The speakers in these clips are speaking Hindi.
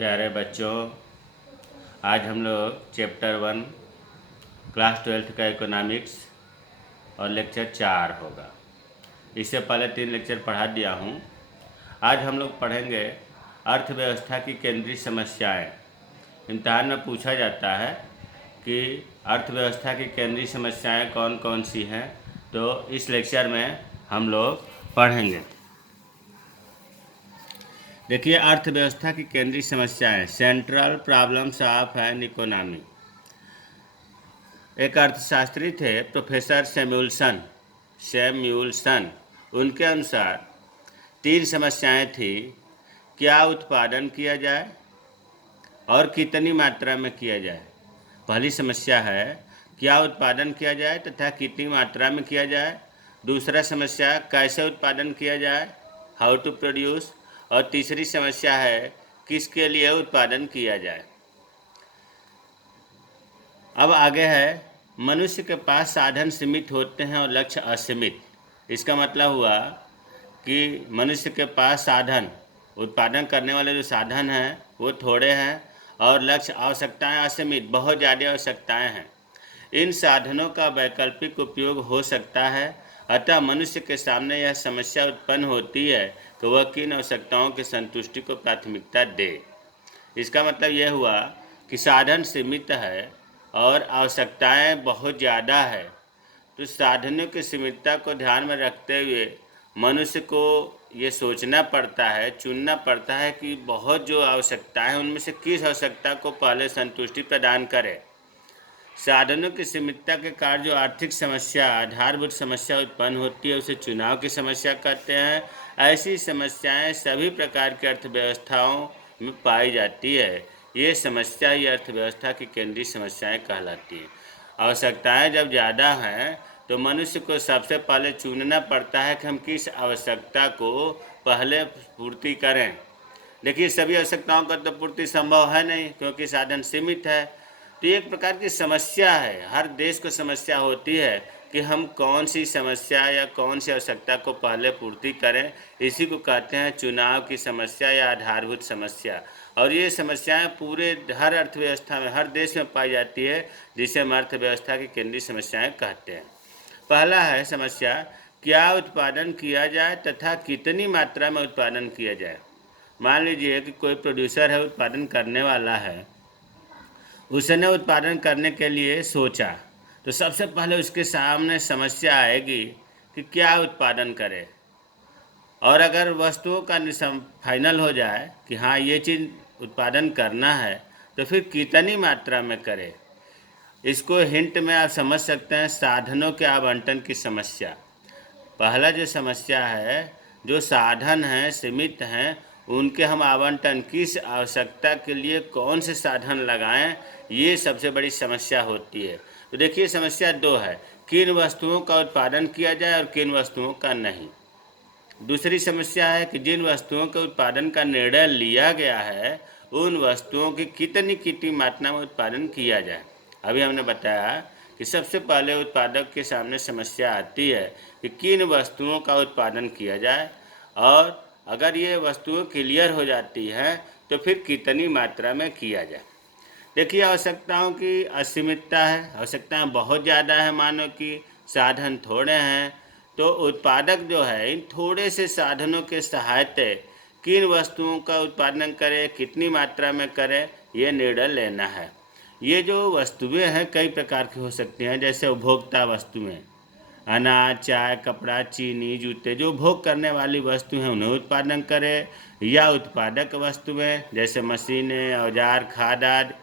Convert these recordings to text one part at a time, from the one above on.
प्यारे बच्चों, आज हम लोग चैप्टर 1 क्लास 12 का इकोनॉमिक्स और लेक्चर 4 होगा। इससे पहले 3 लेक्चर पढ़ा दिया हूँ। आज हम लोग पढ़ेंगे अर्थव्यवस्था की केंद्रीय समस्याएं। इम्तिहान में पूछा जाता है कि अर्थव्यवस्था की केंद्रीय समस्याएं कौन कौन सी हैं, तो इस लेक्चर में हम लोग पढ़ेंगे। देखिए, अर्थव्यवस्था की केंद्रीय समस्याएं, central problems of an economy. एक अर्थशास्त्री थे प्रोफेसर सैमुअल्सन। उनके अनुसार 3 समस्याएं थी। क्या उत्पादन किया जाए और कितनी मात्रा में किया जाए। पहली समस्या है क्या उत्पादन किया जाए तथा कितनी मात्रा में किया जाए। दूसरा समस्या कैसे उत्पादन किया जाए, हाउ टू प्रोड्यूस। और तीसरी समस्या है किसके लिए उत्पादन किया जाए। अब आगे है, मनुष्य के पास साधन सीमित होते हैं और लक्ष्य असीमित। इसका मतलब हुआ कि मनुष्य के पास साधन, उत्पादन करने वाले जो साधन हैं वो थोड़े हैं और लक्ष्य आवश्यकताएं असीमित, बहुत ज़्यादा आवश्यकताएं हैं। इन साधनों का वैकल्पिक उपयोग हो सकता है। अतः मनुष्य के सामने यह समस्या उत्पन्न होती है कि वह किन आवश्यकताओं की संतुष्टि को प्राथमिकता दे। इसका मतलब यह हुआ कि साधन सीमित है और आवश्यकताएं बहुत ज़्यादा है। तो साधनों की सीमितता को ध्यान में रखते हुए मनुष्य को ये सोचना पड़ता है, चुनना पड़ता है कि बहुत जो आवश्यकताएं हैं उनमें से किस आवश्यकता को पहले संतुष्टि प्रदान करें। साधनों की सीमितता के कारण जो आर्थिक समस्या, आधारभूत समस्या उत्पन्न होती है उसे चुनाव की समस्या कहते हैं। ऐसी समस्याएं सभी प्रकार की अर्थव्यवस्थाओं में पाई जाती है। ये समस्या ही अर्थव्यवस्था की केंद्रीय समस्याएं कहलाती हैं। आवश्यकताएं जब ज़्यादा हैं तो मनुष्य को सबसे पहले चुनना पड़ता है कि हम किस आवश्यकता को पहले पूर्ति करें। देखिए, सभी आवश्यकताओं का तो पूर्ति संभव है नहीं क्योंकि साधन सीमित है। तो ये एक प्रकार की समस्या है, हर देश को समस्या होती है कि हम कौन सी समस्या या कौन सी आवश्यकता को पहले पूर्ति करें। इसी को कहते हैं चुनाव की समस्या या आधारभूत समस्या। और ये समस्याएं पूरे हर अर्थव्यवस्था में, हर देश में पाई जाती है, जिसे हम अर्थव्यवस्था की केंद्रीय समस्याएं कहते हैं। पहला है समस्या, क्या उत्पादन किया जाए तथा कितनी मात्रा में उत्पादन किया जाए। मान लीजिए कि कोई प्रोड्यूसर है, उत्पादन करने वाला है। उसने उत्पादन करने के लिए सोचा तो सबसे पहले उसके सामने समस्या आएगी कि क्या उत्पादन करे। और अगर वस्तुओं का फाइनल हो जाए कि हाँ ये चीज़ उत्पादन करना है तो फिर कितनी मात्रा में करे। इसको हिंट में आप समझ सकते हैं, साधनों के आवंटन की समस्या। पहला जो समस्या है, जो साधन हैं सीमित हैं, उनके हम आवंटन, किस आवश्यकता के लिए कौन से साधन लगाएं, ये सबसे बड़ी समस्या होती है। तो देखिए, समस्या 2 है, किन वस्तुओं का उत्पादन किया जाए और किन वस्तुओं का नहीं। दूसरी समस्या है कि जिन वस्तुओं के उत्पादन का निर्णय लिया गया है उन वस्तुओं की कितनी मात्रा में उत्पादन किया जाए। अभी हमने बताया कि सबसे पहले उत्पादक के सामने समस्या आती है कि किन वस्तुओं का उत्पादन किया जाए, और अगर ये वस्तुएं क्लियर हो जाती हैं तो फिर कितनी मात्रा में किया जाए। देखिए, आवश्यकताओं की असीमितता है, आवश्यकताएं बहुत ज़्यादा है, मानो कि साधन थोड़े हैं। तो उत्पादक जो है इन थोड़े से साधनों के सहायता किन वस्तुओं का उत्पादन करे, कितनी मात्रा में करे, ये निर्णय लेना है। ये जो वस्तुएं हैं कई प्रकार की हो सकती हैं, जैसे उपभोक्ता वस्तुएं, अनाज, चाय, कपड़ा, चीनी, जूते, जो उपभोग करने वाली वस्तु हैं उन्हें उत्पादन करें, या उत्पादक वस्तुएं जैसे मशीनें, औजार, खाद आदि,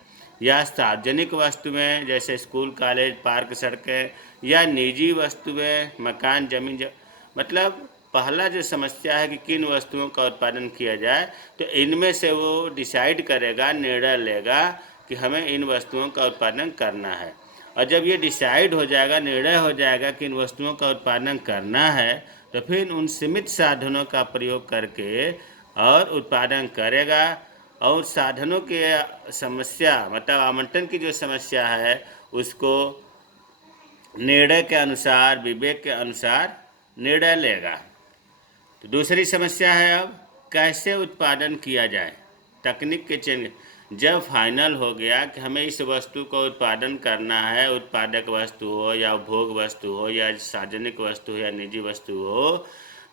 या सार्वजनिक वस्तुएं जैसे स्कूल, कॉलेज, पार्क, सड़कें, या निजी वस्तुएं, मकान, जमीन। मतलब पहला जो समस्या है कि किन वस्तुओं का उत्पादन किया जाए, तो इनमें से वो डिसाइड करेगा, निर्णय लेगा कि हमें इन वस्तुओं का उत्पादन करना है। और जब ये डिसाइड हो जाएगा, निर्णय हो जाएगा कि इन वस्तुओं का उत्पादन करना है, तो फिर उन सीमित साधनों का प्रयोग करके और उत्पादन करेगा। और साधनों के समस्या, मतलब आवंटन की जो समस्या है, उसको निर्णय के अनुसार, विवेक के अनुसार निर्णय लेगा। तो दूसरी समस्या है अब कैसे उत्पादन किया जाए तकनीक के चेंज जब फाइनल हो गया कि हमें इस वस्तु को उत्पादन करना है, उत्पादक वस्तु हो या उपभोग वस्तु हो या सार्वजनिक वस्तु हो या निजी वस्तु हो,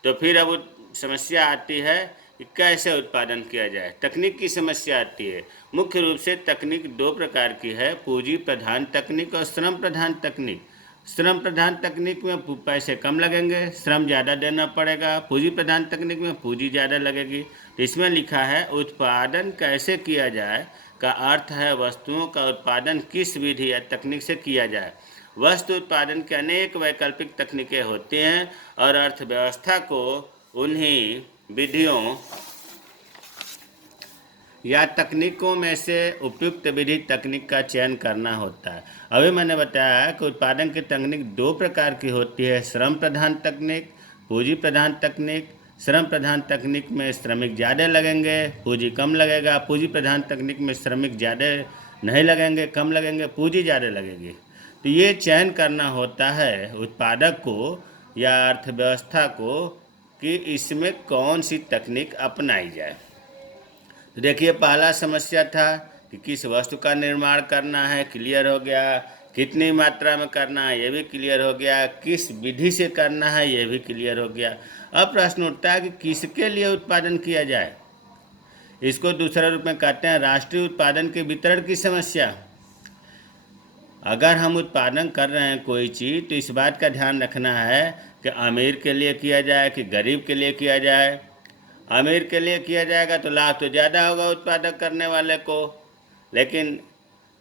तो फिर अब समस्या आती है कि कैसे उत्पादन किया जाए। तकनीक की समस्या आती है। मुख्य रूप से तकनीक दो प्रकार की है, पूंजी प्रधान तकनीक और श्रम प्रधान तकनीक। श्रम प्रधान तकनीक में पैसे कम लगेंगे, श्रम ज़्यादा देना पड़ेगा। पूंजी प्रधान तकनीक में पूंजी ज़्यादा लगेगी। तो इसमें लिखा है उत्पादन कैसे किया जाए का अर्थ है वस्तुओं का उत्पादन किस विधि या तकनीक से किया जाए। वस्तु उत्पादन के अनेक वैकल्पिक तकनीकें होती हैं और अर्थव्यवस्था को उन्हीं विधियों या तकनीकों में से उपयुक्त विधि तकनीक का चयन करना होता है। अभी मैंने बताया कि उत्पादन की तकनीक दो प्रकार की होती है, श्रम प्रधान तकनीक, पूंजी प्रधान तकनीक। श्रम प्रधान तकनीक में श्रमिक ज़्यादा लगेंगे, पूंजी कम लगेगा। पूंजी प्रधान तकनीक में श्रमिक ज़्यादा नहीं लगेंगे, कम लगेंगे, पूंजी ज़्यादा लगेगी। तो ये चयन करना होता है उत्पादक को या अर्थव्यवस्था को कि इसमें कौन सी तकनीक अपनाई जाए। तो देखिए, पहला समस्या था कि किस वस्तु का निर्माण करना है, क्लियर हो गया। कितनी मात्रा में करना है, ये भी क्लियर हो गया। किस विधि से करना है, ये भी क्लियर हो गया। अब प्रश्न उठता है कि किसके लिए उत्पादन किया जाए। इसको दूसरे रूप में कहते हैं राष्ट्रीय उत्पादन के वितरण की समस्या। अगर हम उत्पादन कर रहे हैं कोई चीज़, तो इस बात का ध्यान रखना है कि अमीर के लिए किया जाए कि गरीब के लिए किया जाए। अमीर के लिए किया जाएगा तो लाभ तो ज़्यादा होगा उत्पादन करने वाले को, लेकिन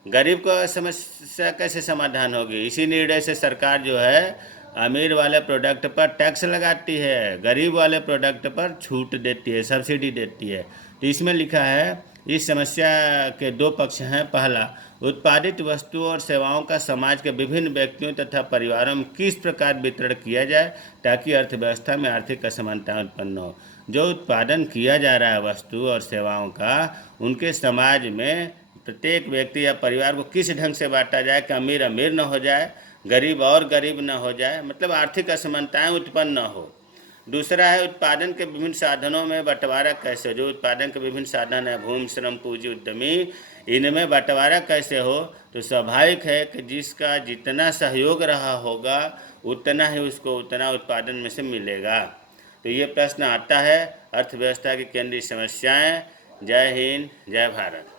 गरीब को समस्या कैसे समाधान होगी। इसी निर्णय से सरकार जो है अमीर वाले प्रोडक्ट पर टैक्स लगाती है, गरीब वाले प्रोडक्ट पर छूट देती है, सब्सिडी देती है। तो इसमें लिखा है इस समस्या के दो पक्ष हैं। पहला, उत्पादित वस्तुओं और सेवाओं का समाज के विभिन्न व्यक्तियों तथा परिवारों में किस प्रकार वितरण किया जाए ताकि अर्थव्यवस्था में आर्थिक असमानता उत्पन्न हो। जो उत्पादन किया जा रहा है वस्तु और सेवाओं का, उनके समाज में प्रत्येक व्यक्ति या परिवार को किस ढंग से बांटा जाए कि अमीर अमीर न हो जाए, गरीब और गरीब न हो जाए, मतलब आर्थिक असमानताएं उत्पन्न न हो। दूसरा है उत्पादन के विभिन्न साधनों में बंटवारा कैसे। जो उत्पादन के विभिन्न साधन है, भूमि, श्रम, पूंजी, उद्यमी, इनमें बंटवारा कैसे हो। तो स्वाभाविक है कि जिसका जितना सहयोग रहा होगा उतना ही उसको उतना उत्पादन में से मिलेगा। तो ये प्रश्न आता है अर्थव्यवस्था की केंद्रीय समस्याएं। जय हिंद, जय भारत।